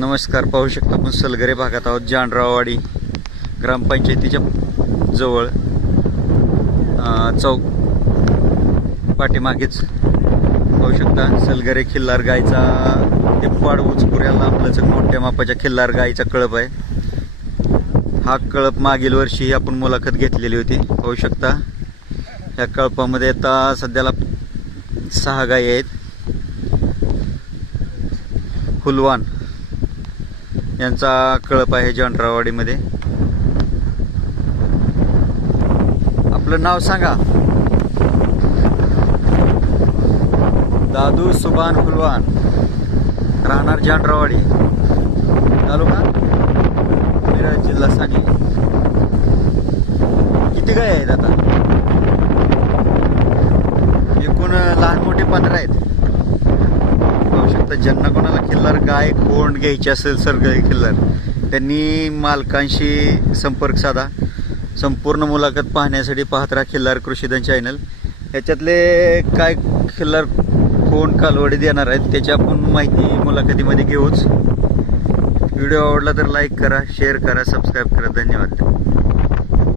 नमस्कार. पाहू शकता आपण सलगरे भागात आहोत. जानराववाडी ग्रामपंचायतीच्या जवळ चौक पाठीमागेच पाहू शकता सलगरे खिल्लार गायचा ते पाड उचपुऱ्या लांबलचक मोठ्या मापाच्या खिल्लार गायचा कळप आहे. हा कळप मागील वर्षी आपण मुलाखत घेतलेली होती. पाहू शकता ह्या कळपामध्ये आता सध्याला 6 गायी आहेत. हुलवान यांचा कळप आहे जानराववाडीमध्ये. आपलं नाव सांगा. दादू सुभान हुलवान, राहणार जानराववाडी, तालुका मिरज, जिल्हा सांगली. किती गाय आहेत आता? एकूण लहान मोठे 15 आहेत. पाहू शकता ज्यांना कोणाला खिल्लार गाय कोंड घ्यायची असेल सलगरे खिल्लार त्यांनी मालकांशी संपर्क साधा. संपूर्ण मुलाखत पाहण्यासाठी पाहत राहा खिल्लार कृषीधन चॅनल. याच्यातले काय खिल्लार कोण कालवडी देणार आहेत त्याची आपण माहिती मुलाखतीमध्ये घेऊच. व्हिडिओ आवडला तर लाईक करा, शेअर करा, सबस्क्राईब करा. धन्यवाद.